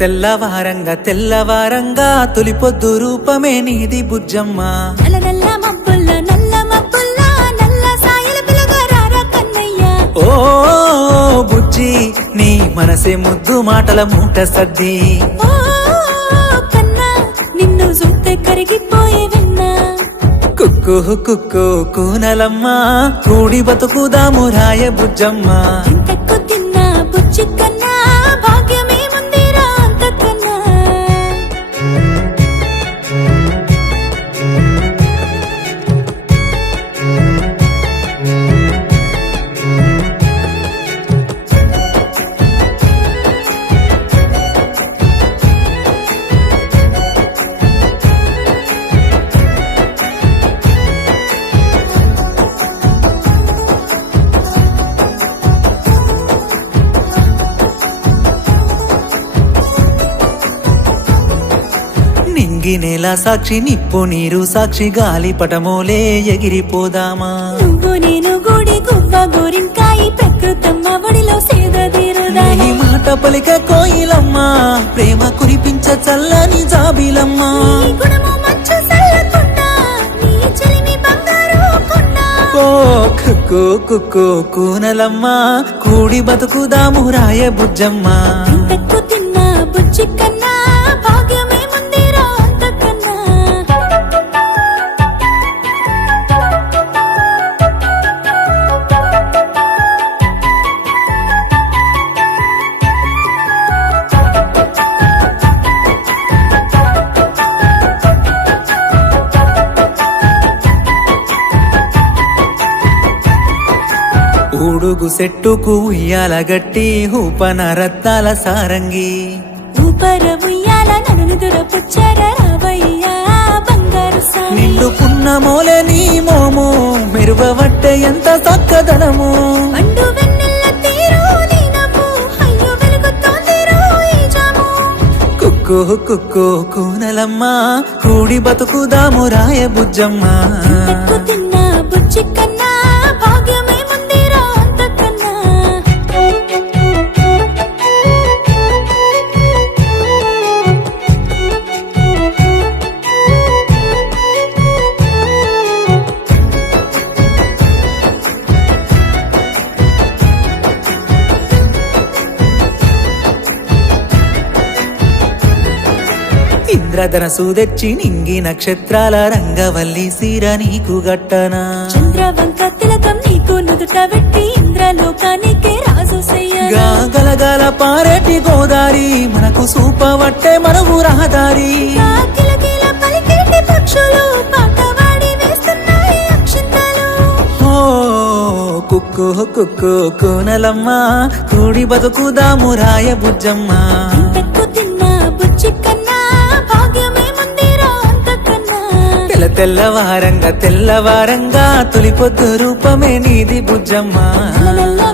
తెల్లవారంగా తెల్లవారంగా తొలి పొద్దు రూపమే నీది బుజ్జమ్మ. నల్ల నల్ల మబ్బుల్ల నల్ల మబ్బుల్ల నల్ల సాయల పిలగారా కన్నయ్య. ఓ బుజ్జి నీ మనసే ముద్దు మాటల మూట సద్ది. ఓ కన్నా నిన్ను చూస్తే కరిగిపోయే వెన్నా. కుక్కు కుక్కు కూనలమ్మ కూడి బతుకుదాము రాయ బుజ్జమ్మ. ఇంతకు తిన్నా బుజ్జి కన్నా భాగ్యమే ముందిరా అంతకన్నా. నింగి నేల సాక్షి నిప్పు నీరు సాక్షి గాలి పటమోలే ఎగిరిపోదామా. నువ్వు నేను గుడి గువ్వ గోరింకాయి ప్రకృతమ్మ ఒడిలో సేదదీరుదా. నీ మాట పలిక కోయిలమ్మ ప్రేమ కురిపించ చల్లని జాబిలమ్మ. నీ గుణము మంచు సల్లకుండా నీ చెలిమి బంగారు కొండ. ఓ కుక్కు కుక్కు కూనలమ్మ కూడి బతుకుదాము రాయ బుజ్జమ్మ. ఇంతకు తిన్నా బుజ్జి కన్నా భాగ్యమే ముందిరా అంతకన్నా. ఊడుగు సెట్టుకు ఉయ్యాల గట్టి ఊపన రత్నాల సారంగి. ఊపర ఉయ్యాల నన్ను దురపుచ్చార రావయ్యా బంగారు సామి. నిండు పున్నమోలే నీ మోము మెరుగవట్టే ఎంత చక్కదనము. పండు వెన్నెల్ల తీరు నీ నవ్వు అయ్యో వెలుగుతోందిరో ఈ జాము. కుక్కు కుక్కు కూనలమ్మ కూడి బతుకుదాము రాయ బుజ్జమ్మ. ఇంతకు తిన్నా బుజ్జి కన్నా భాగ్యమే ముందిరా అంతకన్నా. ఇంద్రధనసు తెచ్చి నింగి నక్షత్రాల రంగవల్లి సీర నీకు గట్టనా. చంద్రవంక తిలకం నీకు నుదుట పెట్టి ఇంద్రలోకానికే రాజు సయ్యనా. గలగల పారేటి గోదారి మనకు సూపవట్టే మనవు రహదారి. కిలకిల పలికేటి పక్షులు పాటవాడి వేస్తున్నాయి అక్షింతలు. ఓ కుక్కు కుక్కు కూనలమ్మ కూడి బతుకుదాము రాయ బుజ్జమ్మ. ఇంతకు తిన్నా బుజ్జి కన్నా భాగ్యమే ముందిరా అంతకన్నా. తెల్లవారంగా తెల్లవారంగా తొలి పొద్దు రూపమే నీది బుజ్జమ్మ. నల్ల నల్ల